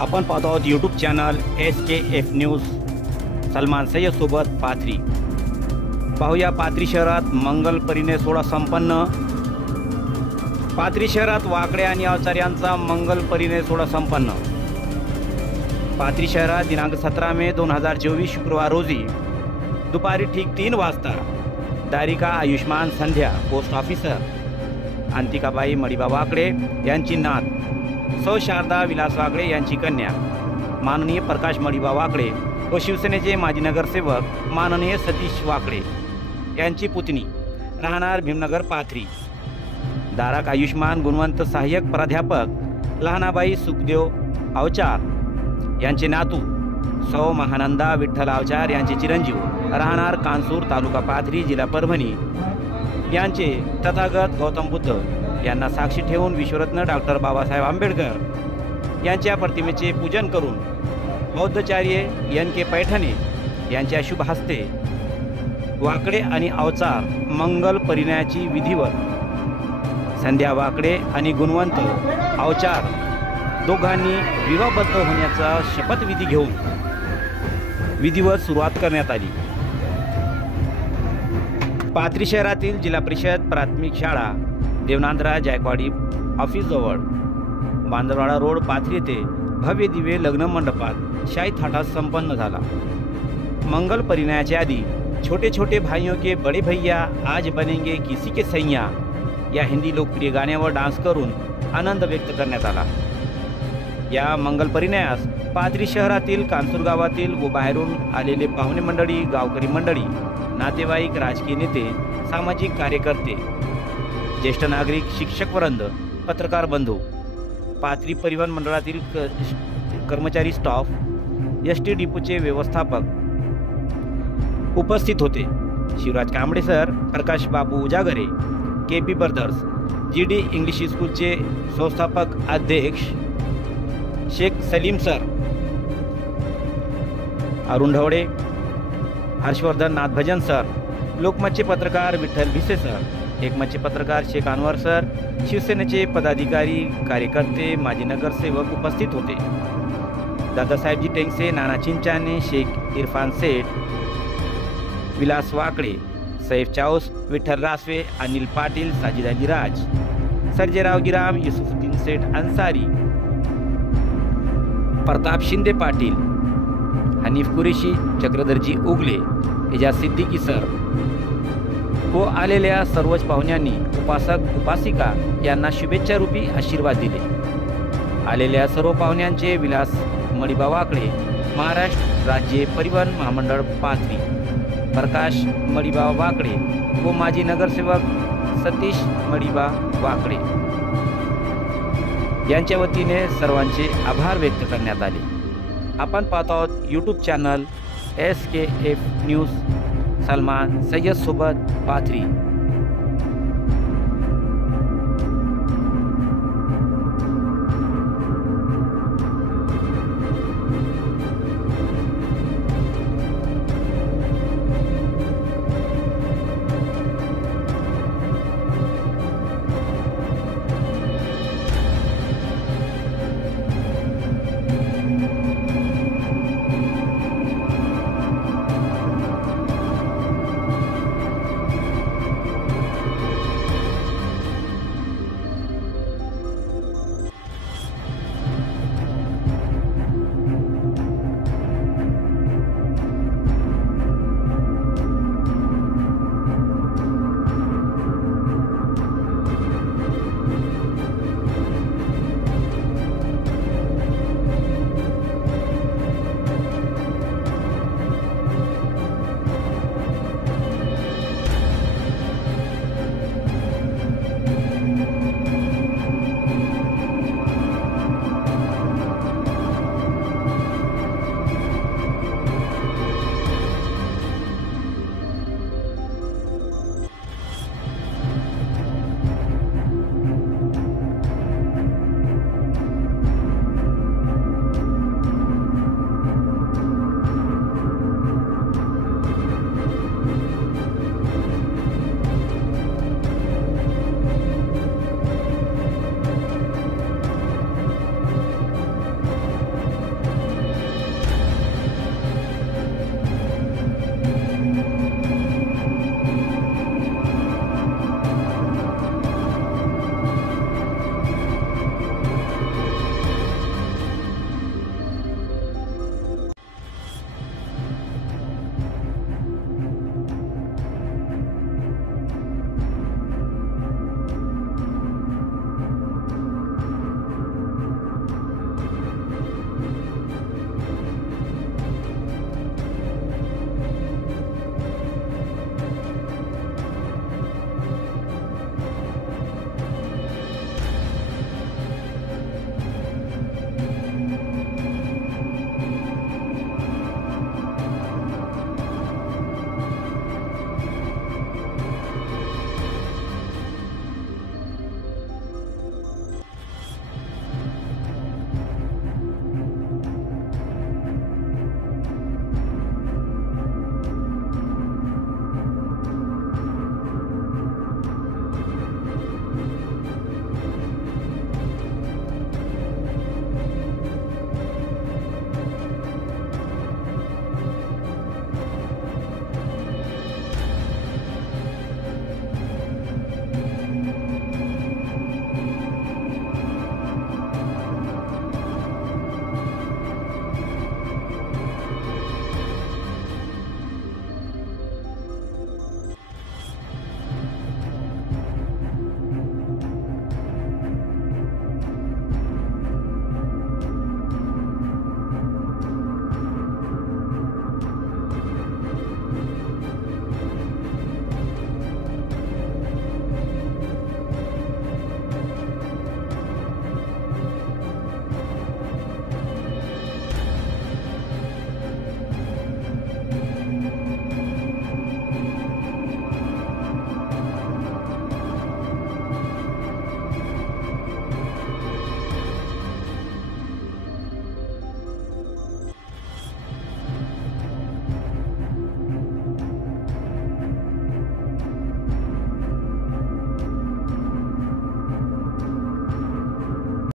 आपण पाहतो आहोत YouTube channel SKF news. Salman Sayyad सोबत पाथरी. पाहूया पाथरी शहरात मंगल परिणय सोहळा संपन्न. पाथरी शहरात वाकडे आणि अवचार यांचा मंगल परिणय सोहळा संपन्न. पाथरी शहरात दिनांक 17 मे 2024 शुक्रवार रोजी दुपारी ठीक 3 वाजता दारिका आयुष्मान संध्या पोस्ट ऑफिसर अंतिकाबाई मडिबा वाकडे यांची नात सौ शारदा विलास वाकडे यांची कन्या माननीय प्रकाश मडिबा वाकडे व शिवसेनेचे माजी नगरसेवक माननीय सतीश वाकडे यांची पुतणी राहणार भीमनगर पाथरी. दारक आयुष्मान गुणवंत सहाय्यक प्राध्यापक लहानाबाई सुखदेव अवचार यांचे नातू सौ महानंदा विठ्ठल अवचार यांचे चिरंजीव राहणार कानसूर तालुका पाथरी जिल्हा परभणी यांचे तथागत गौतम बुद्ध यांना साक्षी ठेवून विश्वरत्न डॉक्टर बाबासाहेब आंबेडकर यांच्या प्रतिमेचे पूजन करून बौद्धचार्य NK पैठणे यांच्या शुभ हस्ते वाकडे आणि अवचार मंगल परिणयाची विधिवत संध्या वाकडे आणि गुणवंत अवचार दोघांनी विवाहबद्ध होण्याचा शपथविधी घेऊन विधिवत सुरुवात करण्यात आली. पाथरी शहरातील जिल्हा परिषद प्राथमिक शाळा देवनांदरा जायकवाडी ऑफिसजवळ बांदरवाडा रोड पाथरी येथे भव्य दिव्य लग्न मंडपात शाही थाटात संपन्न झाला. मंगल परिणयाच्या आधी छोटे छोटे भाइयों के बड़े भैया आज बनेंगे किसी के सैया या हिंदी लोकप्रिय गाण्यावर डान्स करून आनंद व्यक्त करण्यात आला. या मंगल परिणयास पाथरी शहरातील कानसूर गावातील व बाहेरून आलेले पाहुणे मंडळी, गावकरी मंडळी, नातेवाईक, राजकीय नेते, सामाजिक कार्यकर्ते, ज्येष्ठ नागरिक, शिक्षक वृंद, पत्रकार बंधू, पाथरी परिवहन मंडळातील कर्मचारी, स्टाफ, ST डिपोचे व्यवस्थापक उपस्थित होते. Shivraj Kamble sir, Prakash Babu Ujagare, KP brothers, GD English स्कूलचे संस्थापक अध्यक्ष शेख सलीम सर, अरुण ढवळे, हर्षवर्धन नाथ भजन सर, लोकमतचे पत्रकार विठ्ठल भिसे सर, एकमतचे पत्रकार शेख अनवर सर, शिवसेनेचे पदाधिकारी, कार्यकर्ते, माजी नगरसेवक उपस्थित होते. दादासाहेबजी टेंगसे, नाना चिंचाने, शेख इरफान सेठ, विलास वाकडे, सैफ चाऊस, विठ्ठल रासवे, अनिल पाटील, साजिद अलीराज, सर्जेराव गिराम, युसुफुद्दीन सेठ अन्सारी, प्रताप शिंदे पाटील, हनीफ कुरेशी, चक्रधरजी उगले, एजाज सिद्दीकी सर व आलेल्या सर्वच पाहुण्यांनी उपासक उपासिका यांना शुभेच्छा रूपी आशीर्वाद दिले. आलेल्या सर्व पाहुण्यांचे विलास मडिबा वाकडे, महाराष्ट्र राज्य परिवहन महामंडळ पाथरी, प्रकाश मडिबा वाकडे व माजी नगरसेवक सतीश मडिबा वाकडे यांच्या वतीने सर्वांचे आभार व्यक्त करण्यात आले. आपण पाहत आहोत YouTube channel SKF news. Salman Sayyad सोबत पाथरी.